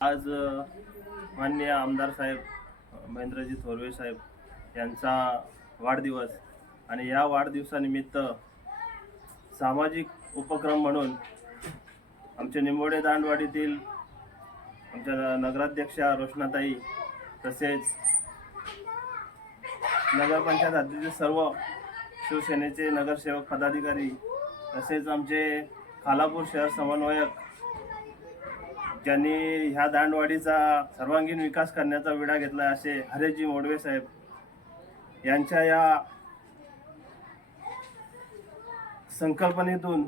आज माननीय आमदार साहेब महेंद्रजी थोरवे साहेब यांचा वाढदिवस आणि या वाढदिवसानिमित्त सामाजिक उपक्रम म्हणून आमच्या निंबोडे दांडवाडीतील आमच्या नगराध्यक्षा रोशनाताई तसेच नगरपंचायत हद्दीतील सर्व शिवसेनेचे नगरसेवक पदाधिकारी तसेच आमचे खालापूर शहर समन्वयक ज्यांनी ह्या दांडवाडीचा सर्वांगीण विकास करण्याचा विडा घेतला असे हरेशजी मोडवे साहेब यांच्या या संकल्पनेतून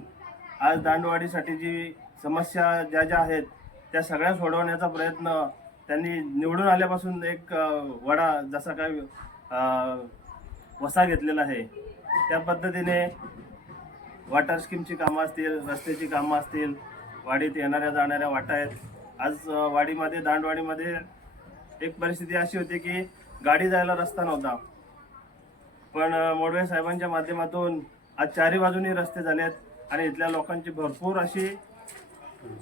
आज दांडवाडीसाठी जी समस्या ज्या आहेत त्या सगळ्या सोडवण्याचा प्रयत्न त्यांनी निवडून आल्यापासून एक वडा जसा काय वसा घेतलेला आहे त्या पद्धतीने वॉटर स्कीमची कामं असतील, रस्त्याची कामं असतील, वाडीत येणाऱ्या जाणाऱ्या वाटा आहेत. आज वाडीमध्ये दांडवाडीमध्ये एक परिस्थिती अशी होती की गाडी जायला रस्ता नव्हता, पण मोडवे साहेबांच्या माध्यमातून आज चारी बाजूनी रस्ते झाले आहेत आणि इथल्या लोकांची भरपूर अशी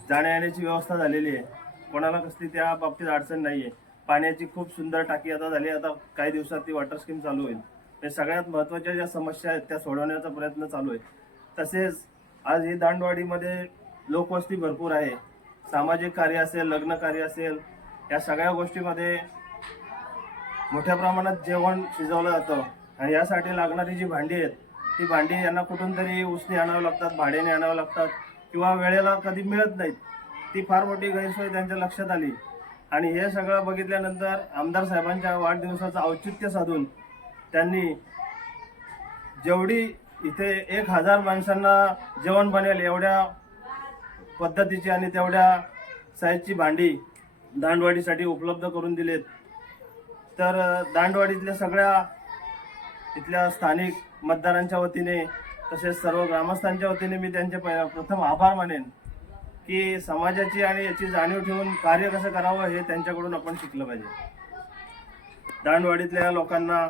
जाण्या येण्याची व्यवस्था झालेली आहे. कोणाला कसली त्या बाबतीत अडचण नाही आहे. पाण्याची खूप सुंदर टाकी आता झाली. आता काही दिवसात ती वॉटर स्कीम चालू होईल. हे सगळ्यात महत्त्वाच्या ज्या समस्या आहेत त्या सोडवण्याचा प्रयत्न चालू आहे. तसेच आज ही दांडवाडीमध्ये लोकवस्ती भरपूर आहे. सामाजिक कार्य असेल, लग्न कार्य असेल, या सगळ्या गोष्टीमध्ये मोठ्या प्रमाणात जेवण शिजवलं जातं आणि यासाठी लागणारी जी भांडी आहेत ती भांडी यांना कुठून तरी उसने आणावं लागतात, भाड्याने आणावं लागतात किंवा वेळेला कधी मिळत नाहीत. ती फार मोठी गैरसोय त्यांच्या लक्षात आली आणि हे सगळं बघितल्यानंतर आमदार साहेबांच्या वाढदिवसाचं औचित्य साधून त्यांनी जेवढी इथे 1000 माणसांना जेवण बनेल एवढ्या पद्धतीची आणि तेवढ्या साईजची भांडी दांडवाडीसाठी उपलब्ध करून दिलेत. तर दांडवाडीतल्या सगळ्या इथल्या स्थानिक मतदारांच्या वतीने तसेच सर्व ग्रामस्थांच्या वतीने मी त्यांचे प्रथम आभार मानेन की समाजाची आणि याची जाणीव ठेवून कार्य कसं करावं हे त्यांच्याकडून आपण शिकलं पाहिजे. दांडवाडीतल्या लोकांना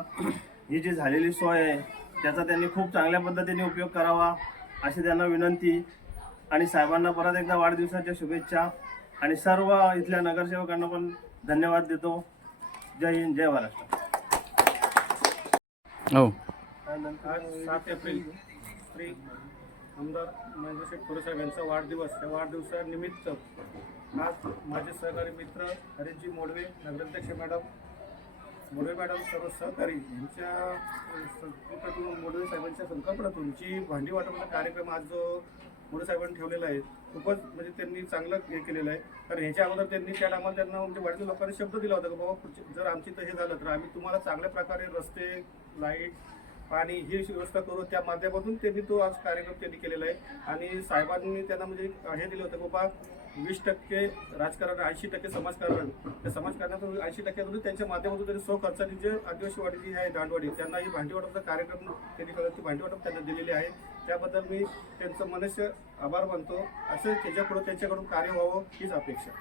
ही जी झालेली सोय आहे त्याचा त्यांनी खूप चांगल्या पद्धतीने उपयोग करावा अशी त्यांना विनंती आणि साहेबांना परत एकदा वाढदिवसाच्या शुभेच्छा आणि सर्व इथल्या नगरसेवकांना पण धन्यवाद देतो. जय हिंद, जय महाराष्ट्र. आज 7 एप्रिल श्री आमदार महेंद्रजी थोरवे साहेब यांचा वाढदिवस. या वाढदिवसानिमित्त आज माझे सहकारी मित्र हरेशजी मोडवे, नगराध्यक्ष मोडवे मॅडम, सर्व सहकारी यांच्या संकल्पनेतून, मोडवे साहेबांच्या संकल्पनेतून जी भांडी वाटपाचा कार्यक्रम आज जो मोडवे साहेबांनी ठेवलेला आहे खूपच म्हणजे त्यांनी चांगलं हे केलेलं आहे. कारण ह्याच्या अगोदर त्यांनी त्या टायमाला त्यांना म्हणजे वाडीच्या लोकांनी शब्द दिला होता की बाबा जर आमची तर हे झालं तर आम्ही तुम्हाला चांगल्या प्रकारे रस्ते, लाईट, पाणी ही व्यवस्था करू. त्या माध्यमातून त्यांनी तो आज कार्यक्रम त्यांनी केलेला आहे आणि साहेबांनी त्यांना म्हणजे हे दिलं होतं बाबा 20% राजकारण, 80% समाजकारण. त्या समाजकारणातून 80%तून त्यांच्या माध्यमातून त्यांनी स्वखर्चाने जे आदिवासी वाडी जी आहे दांडवाडी त्यांना ही भांडी वाटपाचा कार्यक्रम त्यांनी करत ती भांडी वाटप त्यांना दिलेली आहे. त्याबद्दल मी त्यांचं मनस्य आभार मानतो. असं त्याच्यापुढे त्यांच्याकडून कार्य व्हावं हीच अपेक्षा.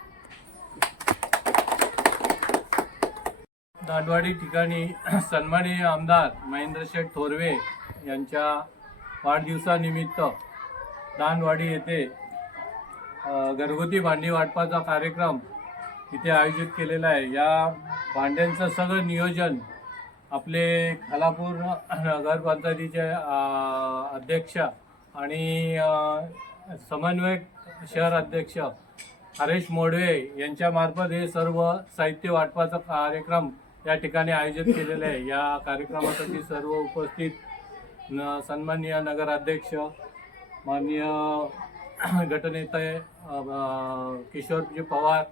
दांडवाडी ठिकाणी सन्माननीय आमदार महेंद्रजी थोरवे यांच्या वाढदिवसानिमित्त दांडवाडी येथे घरगुती भांडी वाटपाचा कार्यक्रम इथे आयोजित केलेला आहे. या भांड्यांचं सगळं नियोजन आपले खालापूर नगरपंचायतीचे अध्यक्ष आणि समन्वयक शहर अध्यक्ष हरेश मोडवे यांच्यामार्फत हे सर्व साहित्य वाटपाचा कार्यक्रम या ठिकाणी आयोजित केलेले आहे. या कार्यक्रमासाठी सर्व उपस्थित सन्माननीय नगराध्यक्ष, माननीय गटनेते किशोरजी पवार,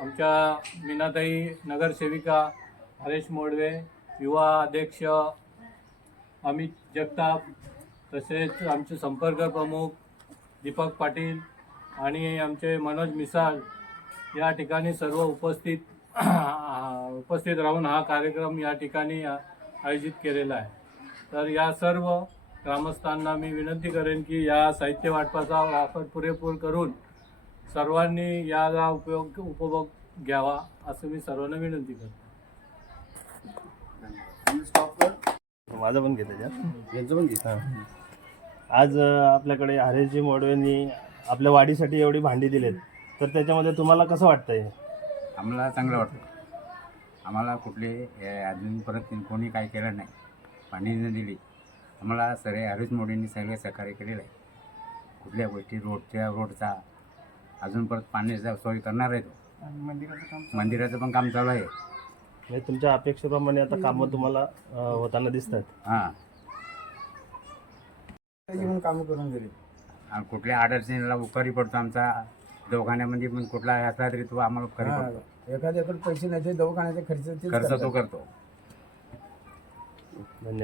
आमच्या मीनाताई नगरसेविका, हरेश मोडवे, युवा अध्यक्ष अमित जगताप, तसेच आमचे संपर्क प्रमुख दीपक पाटील आणि आमचे मनोज मिसाळ या ठिकाणी सर्व उपस्थित राहून हा कार्यक्रम या ठिकाणी आयोजित केलेला आहे. तर या सर्व ग्रामस्थांना मी विनंती करेन की या साहित्य वाटपाचा वापर पुरेपूर करून सर्वांनी याचा उपभोग घ्यावा असं मी सर्वांना विनंती करतो. माझं पण घेते यांचं पण घेत. आज आपल्याकडे हरेशजी मोडवेंनी आपल्या वाडीसाठी एवढी भांडी दिलेत तर त्याच्यामध्ये तुम्हाला कसं वाटतंय? आम्हाला चांगलं वाटतं. आम्हाला कुठले अजून परत कोणी काही केलं नाही, पाणी न दिली. आम्हाला सगळे हरीश मोदींनी सगळे सहकार्य केलेलं आहे. कुठल्या गोष्टी रोडचा अजून परत पाण्याचा सोय करणार आहे. तो मंदिराचं पण काम चालू आहे. म्हणजे तुमच्या अपेक्षेप्रमाणे आता कामं तुम्हाला होताना दिसतात. हां, कामं करून दिली. आणि कुठल्या अडचणीला उपकारी पडतो. आमचा दवाखान्यामध्ये पण कुठला असला तरी तो आम्हाला उपकारी पडतो. एखाद्याकडे पैसे नाही ते दवाखान्याचा खर्च खर्च तो करतो. धन्यवाद.